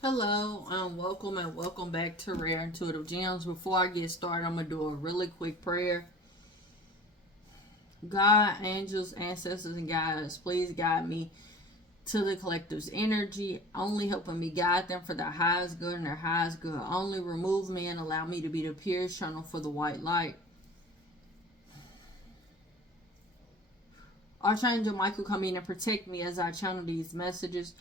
Hello, welcome and welcome back to Rare Intuitive Gems. Before I get started, I'm going to do a really quick prayer. God, angels, ancestors, and guides, please guide me to the collective's energy, only helping me guide them for their highest good and their highest good. Only remove me and allow me to be the pure channel for the white light. Archangel Michael, come in and protect me as I channel these messages.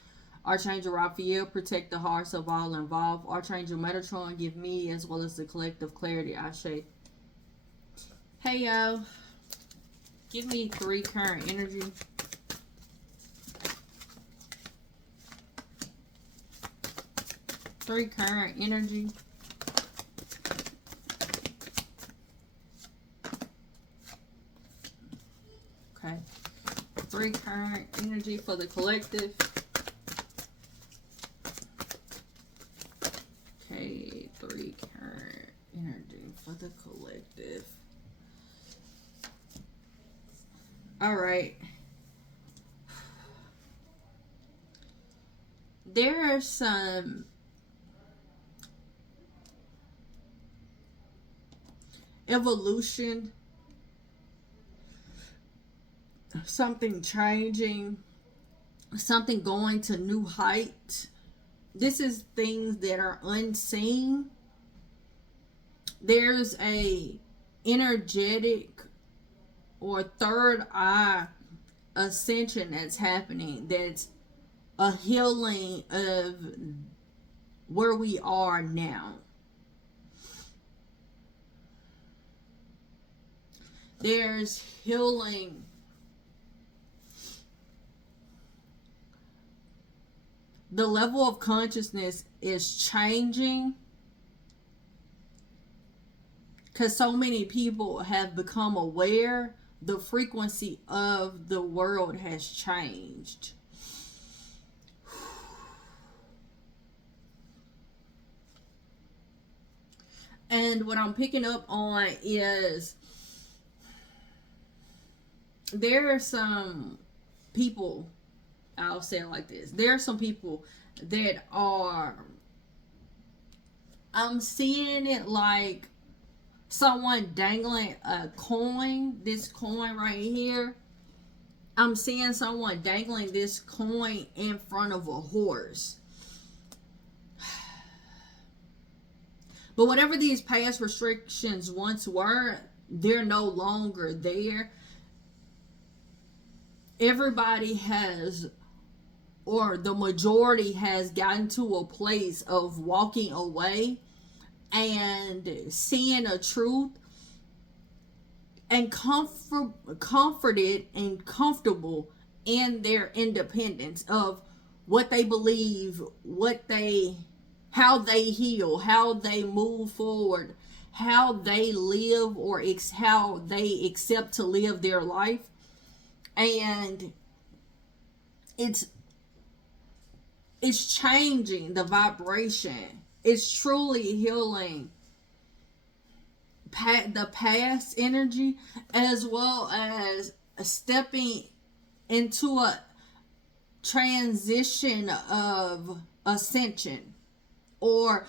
Archangel Raphael, protect the hearts of all involved. Archangel Metatron, give me as well as the collective clarity. Ashe. Hey, yo. Give me 3 current energy. Three current energy. Okay. 3 current energy for the collective. Okay, 3 current energy for the collective. Alright. There are some evolution, something changing, something going to new heights. This is things that are unseen. There's a energetic or third eye ascension that's happening. That's a healing of where we are now. There's healing. The level of consciousness is changing because so many people have become aware. The frequency of the world has changed. And what I'm picking up on is there are some people, I'll say it like this. There are some people that are, I'm seeing it like someone dangling a coin. This coin right here. I'm seeing someone dangling this coin in front of a horse. But whatever these past restrictions once were, they're no longer there. Everybody has, or the majority has gotten to a place of walking away and seeing a truth and comforted and comfortable in their independence of what they believe, how they heal, how they move forward, how they live, or how they accept to live their life. And it's changing the vibration. It's truly healing the past energy, as well as stepping into a transition of ascension or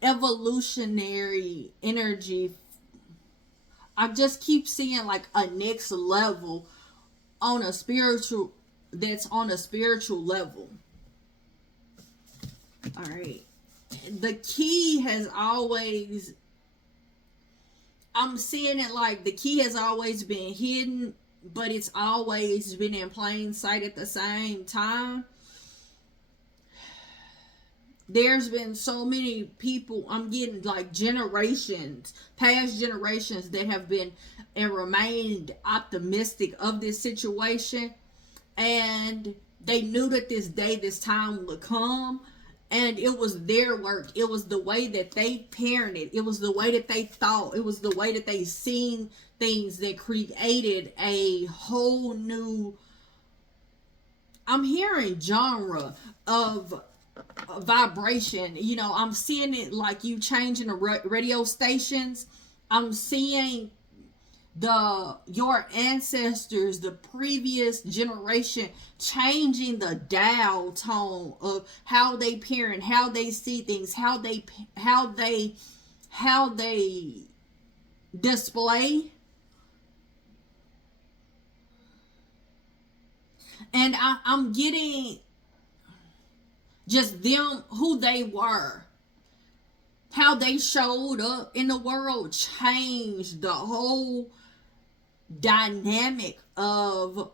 evolutionary energy. I just keep seeing like a next level on a spiritual, that's on a spiritual level. All right. The key has always, I'm seeing it like the key has always been hidden, but it's always been in plain sight at the same time. There's been so many people, I'm getting like generations, past generations that have been and remained optimistic of this situation. And they knew that this day, this time would come. And it was their work. It was the way that they parented. It was the way that they thought. It was the way that they seen things that created a whole new, I'm hearing genre of vibration. You know, I'm seeing it like you changing the radio stations. I'm seeing your ancestors, the previous generation, changing the dial tone of how they parent, how they see things, how they display. And I'm getting just them, who they were, how they showed up in the world, changed the whole dynamic of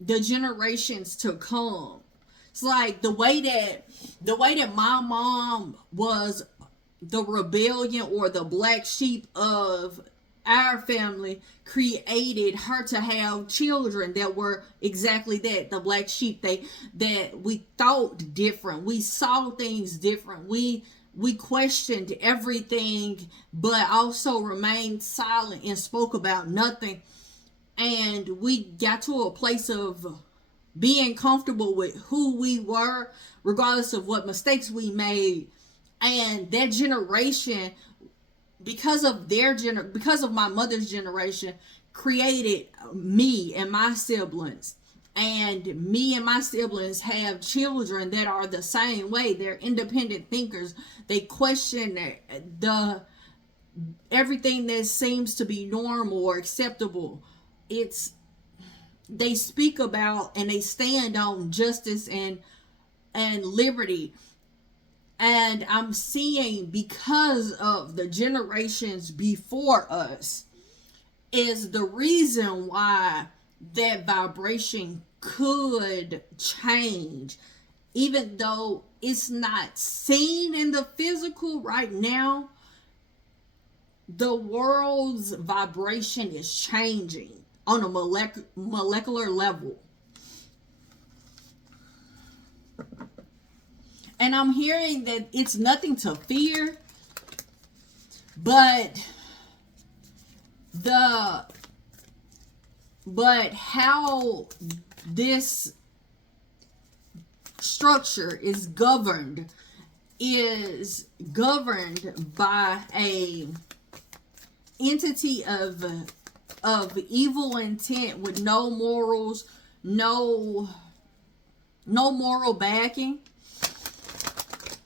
the generations to come. It's like the way that my mom was the rebellion or the black sheep of our family, created her to have children that were exactly that, the black sheep. That we thought different, we saw things different, we questioned everything, but also remained silent and spoke about nothing. And we got to a place of being comfortable with who we were, regardless of what mistakes we made. And that generation, because of my mother's generation, created me and my siblings. And me and my siblings have children that are the same way. They're independent thinkers. They question the everything that seems to be normal or acceptable. They speak about and they stand on justice and liberty. And I'm seeing, because of the generations before us, is the reason why that vibration could change, even though it's not seen in the physical right now. The world's vibration is changing on a molecular level. And I'm hearing that it's nothing to fear, but how this structure is governed by a entity of evil intent, with no morals, no moral backing.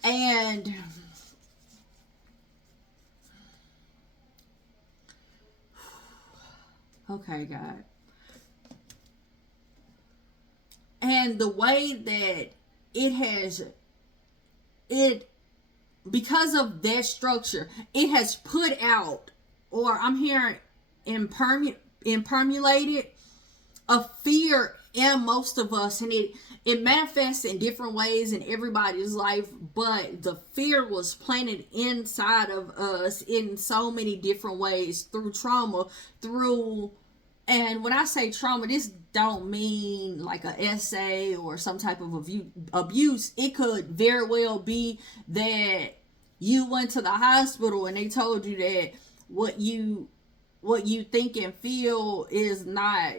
And okay, God. And the way that because of that structure, it has put out, or I'm hearing impermeated, a fear in most of us. And it manifests in different ways in everybody's life, but the fear was planted inside of us in so many different ways, through trauma, and when I say trauma, this don't mean like a essay or some type of abuse. It could very well be that you went to the hospital and they told you that what you think and feel is not,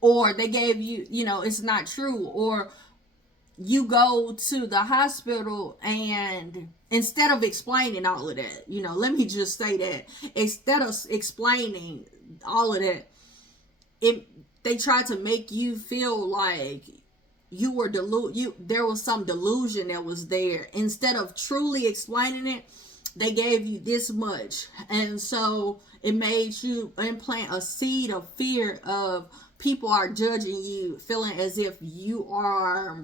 or they gave you, it's not true. Or you go to the hospital and instead of explaining all of that, let me just say that, instead of explaining all of that, they tried to make you feel like you were there was some delusion that was there. Instead of truly explaining it, they gave you this much. And so it made you implant a seed of fear of people are judging you, feeling as if you are,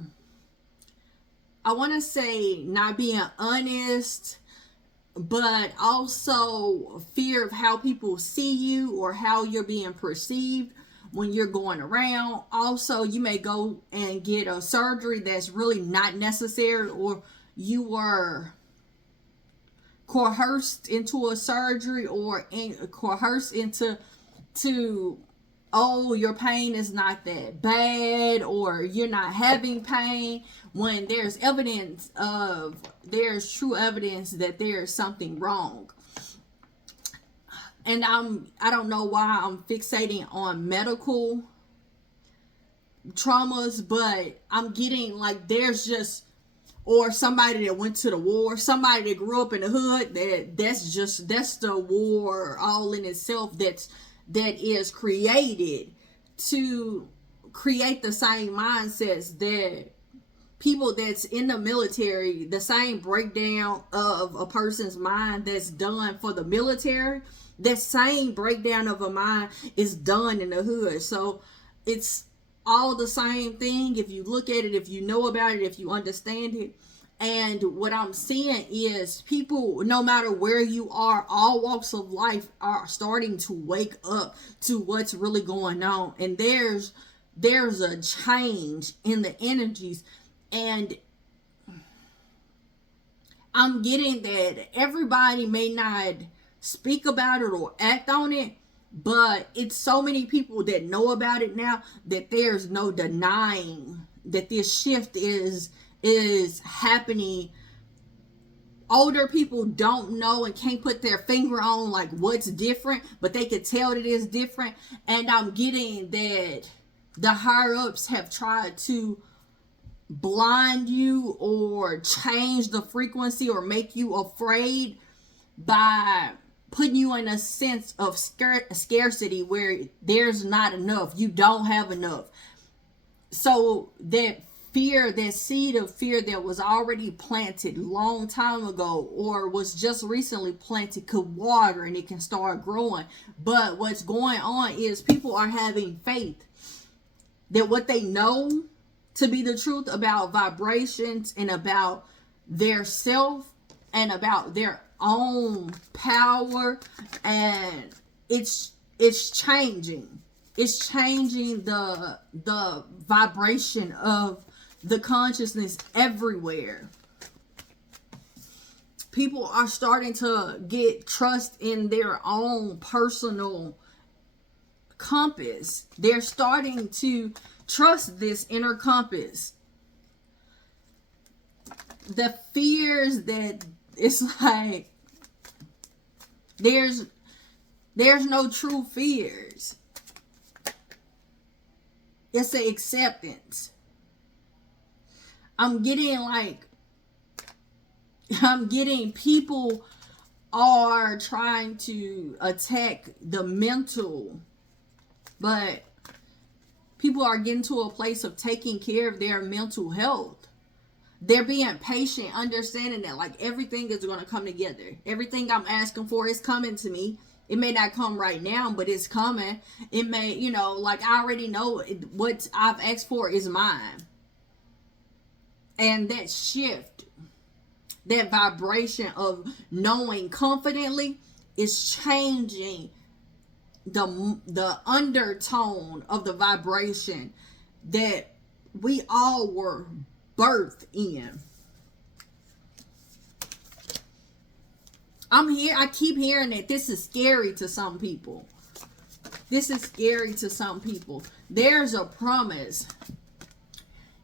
I want to say, not being honest, but also fear of how people see you or how you're being perceived when you're going around. Also, you may go and get a surgery that's really not necessary, or you were coerced into a surgery, or coerced into oh, your pain is not that bad, or you're not having pain, when there's true evidence that there's something wrong. And I don't know why I'm fixating on medical traumas, but I'm getting like there's just or somebody that went to the war, somebody that grew up in the hood, that's the war all in itself, that is created to create the same mindsets that people that's in the military, the same breakdown of a person's mind that's done for the military, that same breakdown of a mind is done in the hood. So it's all the same thing if you look at it, if you know about it, if you understand it. And what I'm seeing is people, no matter where you are, all walks of life are starting to wake up to what's really going on. And there's a change in the energies. And I'm getting that everybody may not speak about it or act on it, but it's so many people that know about it now that there's no denying that this shift is happening. Older people don't know and can't put their finger on like what's different, but they could tell that it's different. And I'm getting that the higher ups have tried to blind you or change the frequency or make you afraid by putting you in a sense of scarcity where there's not enough, you don't have enough. So that fear, that seed of fear that was already planted long time ago or was just recently planted, could water and it can start growing. But what's going on is people are having faith that what they know to be the truth about vibrations and about their self and about their own power, and it's changing. It's changing the vibration of the consciousness everywhere. People are starting to get trust in their own personal compass. They're starting to trust this inner compass. The fears that it's like there's no true fears. It's an acceptance. I'm getting people are trying to attack the mental, but people are getting to a place of taking care of their mental health. They're being patient, understanding that like everything is going to come together. Everything I'm asking for is coming to me. It may not come right now, but it's coming. It may, like I already know what I've asked for is mine. And that shift, that vibration of knowing confidently is changing the undertone of the vibration that we all were birthed in. I keep hearing that this is scary to some people. This is scary to some people. There's a promise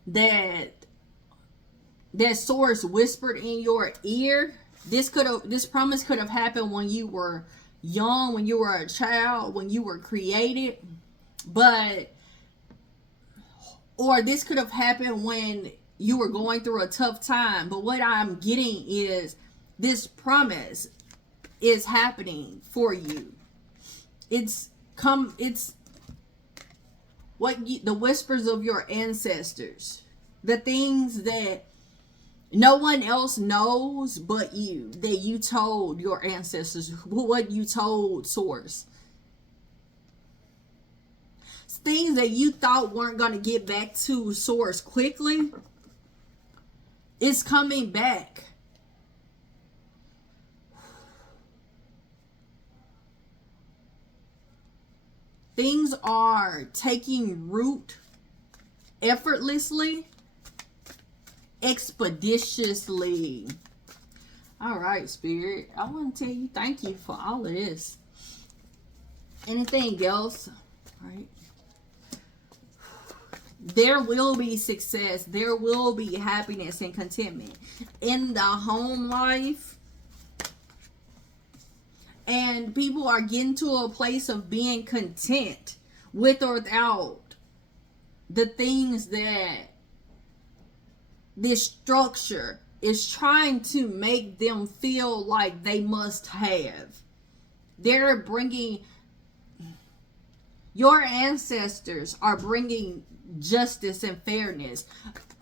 that source whispered in your ear. This promise could have happened when you were young, when you were a child, when you were created, or this could have happened when you were going through a tough time. But what I'm getting is this promise is happening for you. It's the whispers of your ancestors, the things that no one else knows but you, that you told your ancestors, what you told source. Things that you thought weren't going to get back to source quickly, it's coming back. Things are taking root effortlessly, expeditiously. All right, Spirit. I want to tell you thank you for all of this. Anything else? All right. There will be success. There will be happiness and contentment in the home life. And people are getting to a place of being content with or without the things that this structure is trying to make them feel like they must have. They're bringing, your ancestors are bringing justice and fairness.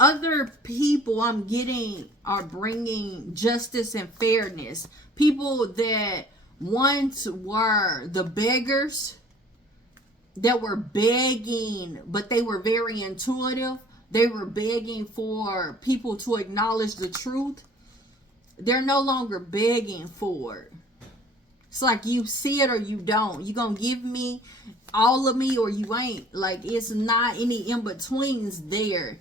Other people I'm getting are bringing justice and fairness. People that once were the beggars, that were begging, but they were very intuitive. They were begging for people to acknowledge the truth. They're no longer begging for it. It's like you see it or you don't. You gonna give me all of me or you ain't. Like, it's not any in-betweens there.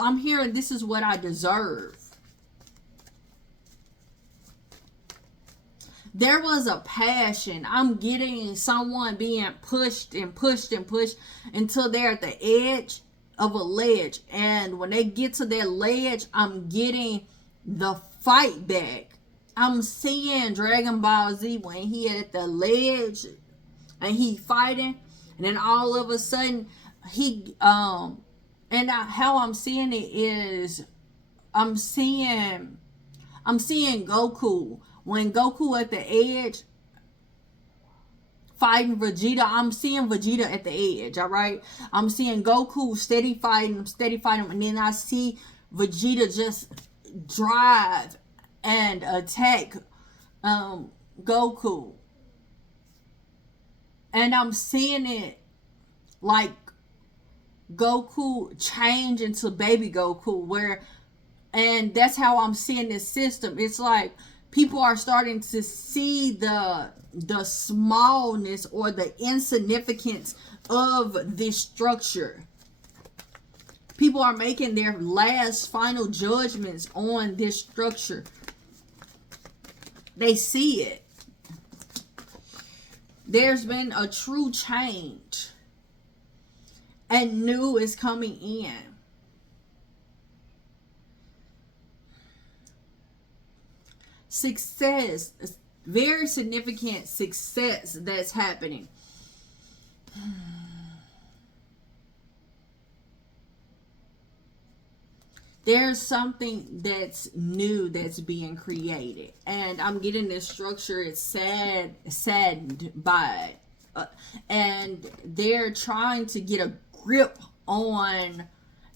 I'm hearing this is what I deserve. There was a passion. I'm getting someone being pushed and pushed and pushed until they're at the edge of a ledge. And when they get to that ledge, I'm getting the fight back. I'm seeing Dragon Ball Z when he at the ledge and he fighting. And then all of a sudden, how I'm seeing it is, I'm seeing Goku. When Goku at the edge fighting Vegeta, I'm seeing Vegeta at the edge, all right? I'm seeing Goku steady fighting, and then I see Vegeta just drive and attack Goku. And I'm seeing it like Goku change into baby Goku, and that's how I'm seeing this system. It's like people are starting to see the smallness or the insignificance of this structure. People are making their last final judgments on this structure. They see it. There's been a true change, and new is coming in. Success, very significant success that's happening. There's something that's new that's being created, and I'm getting this structure. It's saddened by it, and they're trying to get a grip on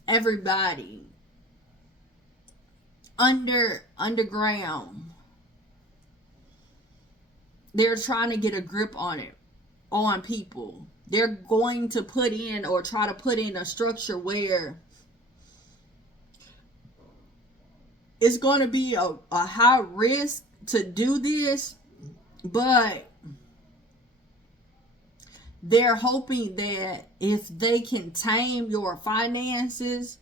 everybody underground. They're trying to get a grip on it, on people. They're going to put in or try to put in a structure where it's going to be a high risk to do this, but they're hoping that if they can tame your finances,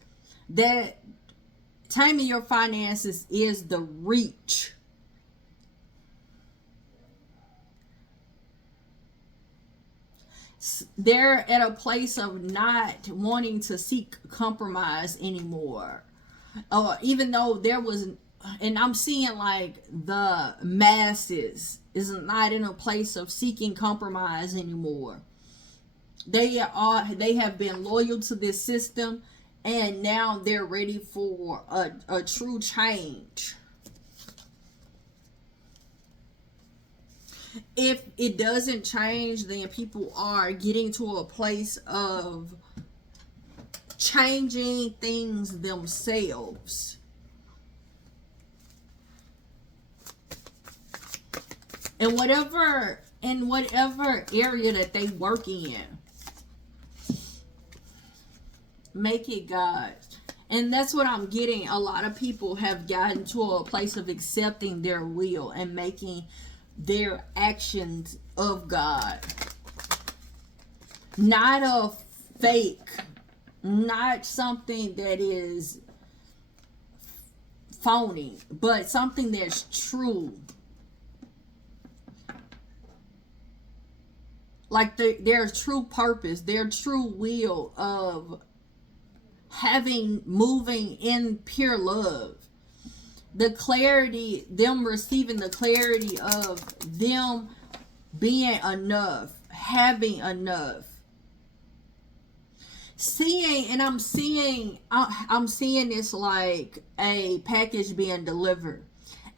that taming your finances is the reach. They're at a place of not wanting to seek compromise anymore. Even though there was, and I'm seeing like the masses is not in a place of seeking compromise anymore. They have been loyal to this system, and now they're ready for a true change. If it doesn't change, then people are getting to a place of changing things themselves. And whatever area that they work in, make it God. And that's what I'm getting. A lot of people have gotten to a place of accepting their will and making their actions of God. Not a fake, not something that is phony, but something that's true. Like their true purpose, their true will of moving in pure love. The clarity, them receiving the clarity of them being enough. having enough. I'm seeing this like a package being delivered,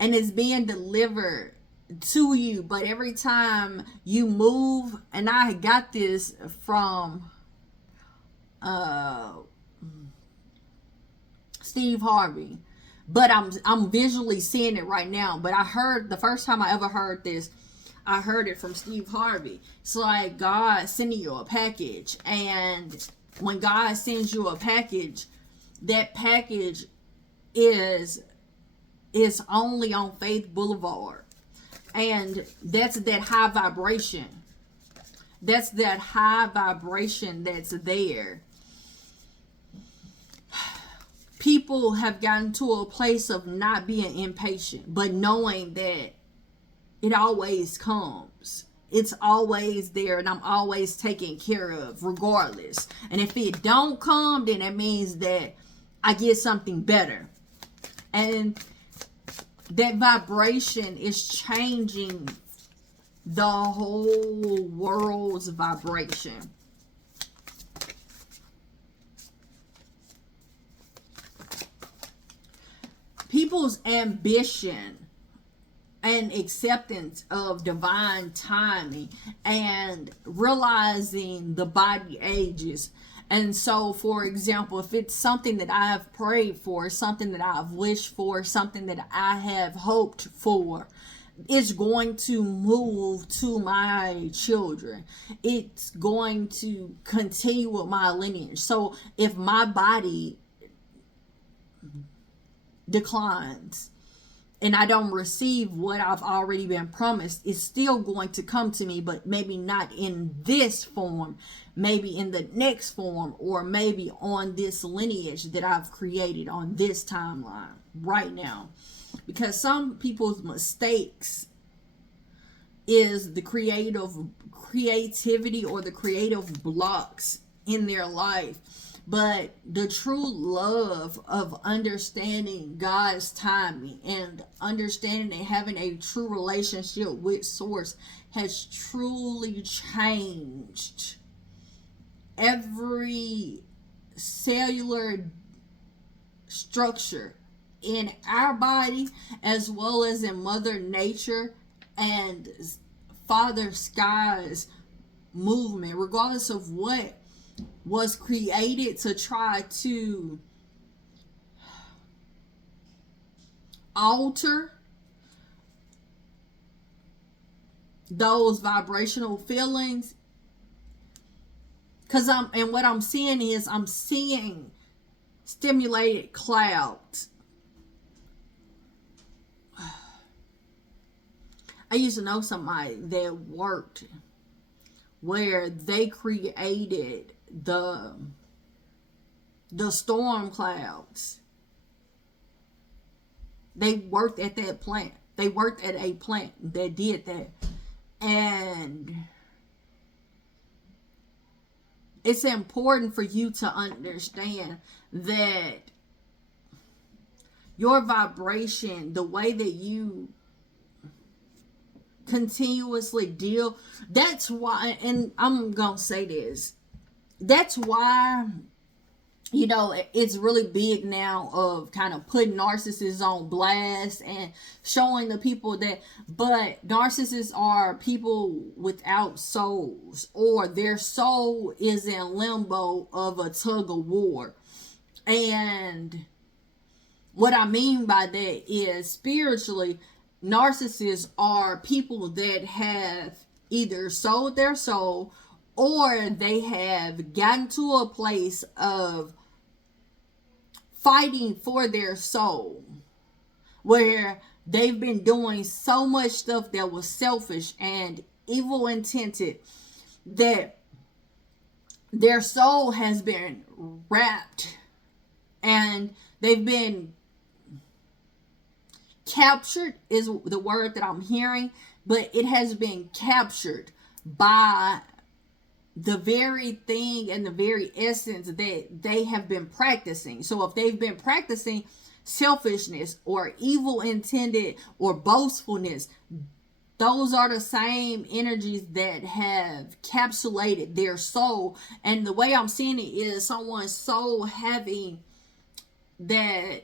and it's being delivered to you, but every time you move, and I got this from uh Steve Harvey, but I'm visually seeing it right now. But I heard the first time I ever heard this, I heard it from Steve Harvey. It's like God sending you a package, and when God sends you a package, that package is only on Faith Boulevard, and that's that high vibration. That's that high vibration that's there. People have gotten to a place of not being impatient, but knowing that it always comes. It's always there, and I'm always taken care of regardless. And if it don't come, then that means that I get something better. And that vibration is changing the whole world's vibration. People's ambition and acceptance of divine timing and realizing the body ages. And so, for example, if it's something that I have prayed for, something that I've wished for, something that I have hoped for, it's going to move to my children. It's going to continue with my lineage. So if my body declines and I don't receive what I've already been promised, it's still going to come to me, but maybe not in this form, maybe in the next form, or maybe on this lineage that I've created on this timeline right now. Because some people's mistakes is the creativity or the creative blocks in their life. But the true love of understanding God's timing and understanding and having a true relationship with Source has truly changed every cellular structure in our body, as well as in Mother Nature and Father Sky's movement, regardless of what was created to try to alter those vibrational feelings. Because what I'm seeing stimulated clouds. I used to know somebody that worked where they created the storm clouds. They worked at that plant. They worked at a plant that did that. And it's important for you to understand that your vibration, the way that you continuously deal, that's why, and I'm gonna say this, that's why, you know, it's really big now of kind of putting narcissists on blast and showing the people that, but narcissists are people without souls, or their soul is in limbo of a tug of war. And what I mean by that is, spiritually, narcissists are people that have either sold their soul, or they have gotten to a place of fighting for their soul, where they've been doing so much stuff that was selfish and evil intended, that their soul has been wrapped and they've been captured, is the word that I'm hearing, but it has been captured by the very thing and the very essence that they have been practicing. So if they've been practicing selfishness or evil intended or boastfulness, those are the same energies that have capsulated their soul. And the way I'm seeing it is someone's soul having that,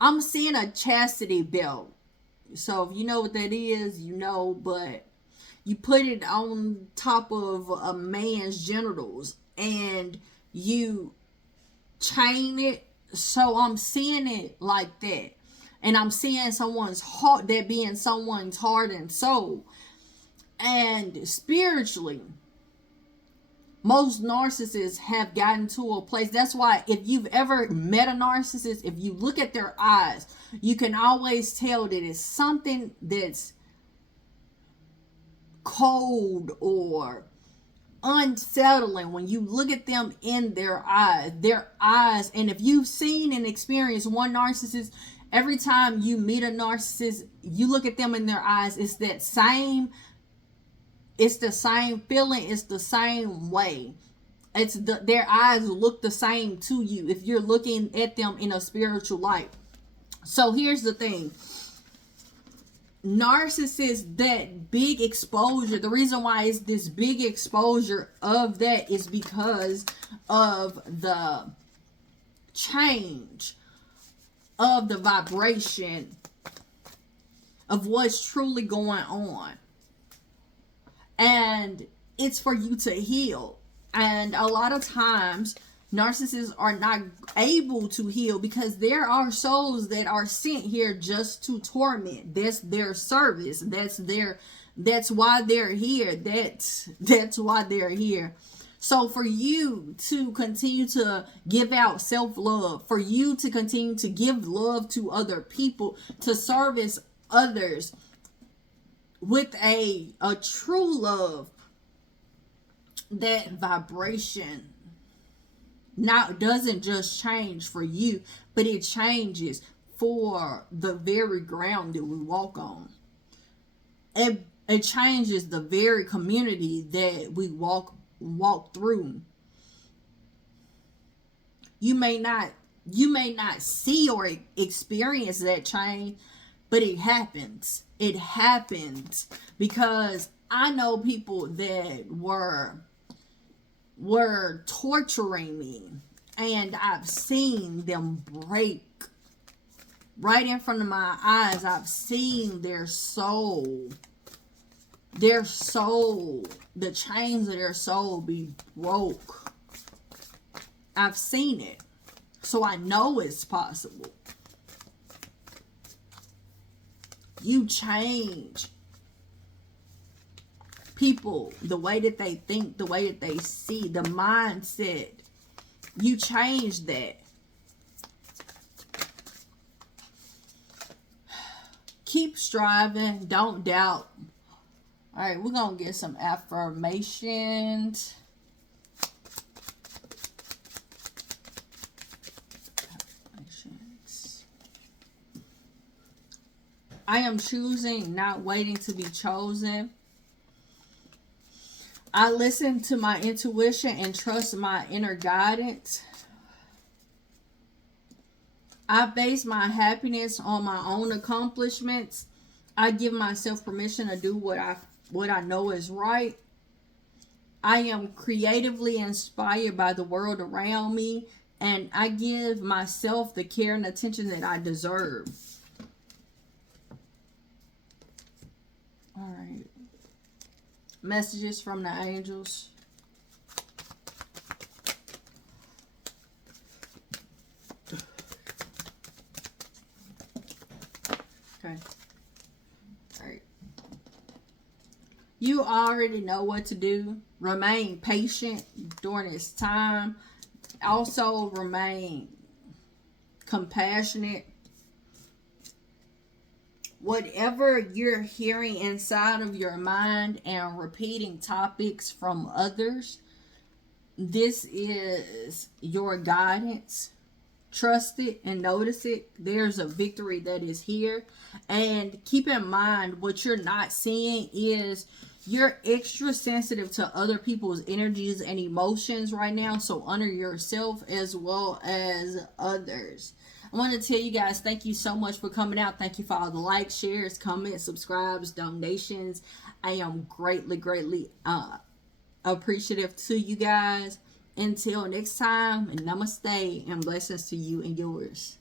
I'm seeing a chastity belt. So if you know what that is, you know, but you put it on top of a man's genitals and you chain it. So I'm seeing it like that. And I'm seeing someone's heart, that being someone's heart and soul. And spiritually, most narcissists have gotten to a place. That's why if you've ever met a narcissist, if you look at their eyes, you can always tell that it's something that's cold or unsettling when you look at them in their eyes. And if you've seen and experienced one narcissist, every time you meet a narcissist, you look at them in their eyes, it's the same feeling, it's the same way. Their eyes look the same to you if you're looking at them in a spiritual light. So here's the thing. Narcissists, that big exposure, the reason why it's this big exposure of that is because of the change of the vibration of what's truly going on. And it's for you to heal. And a lot of times narcissists are not able to heal because there are souls that are sent here just to torment. That's their service. That's why they're here. That's why they're here. So for you to continue to give out self-love, for you to continue to give love to other people, to service others with a true love, that vibration doesn't just change for you, but it changes for the very ground that we walk on. It changes the very community that we walk through. You may not see or experience that change, but it happens. It happens because I know people that were torturing me, and I've seen them break right in front of my eyes. I've seen their soul, the chains of their soul be broke. I've seen it, so I know it's possible. You change people, the way that they think, the way that they see, the mindset. You change that. Keep striving. Don't doubt. All right, we're going to get some affirmations. I am choosing, not waiting to be chosen. I listen to my intuition and trust my inner guidance. I base my happiness on my own accomplishments. I give myself permission to do what I know is right. I am creatively inspired by the world around me, and I give myself the care and attention that I deserve. All right. Messages from the angels. Okay. All right. You already know what to do. Remain patient during this time. Also remain compassionate. Whatever you're hearing inside of your mind and repeating topics from others, this is your guidance. Trust it and notice it. There's a victory that is here. And keep in mind, what you're not seeing is you're extra sensitive to other people's energies and emotions right now. So honor yourself as well as others. I want to tell you guys, thank you so much for coming out. Thank you for all the likes, shares, comments, subscribes, donations. I am greatly appreciative to you guys. Until next time, namaste and blessings to you and yours.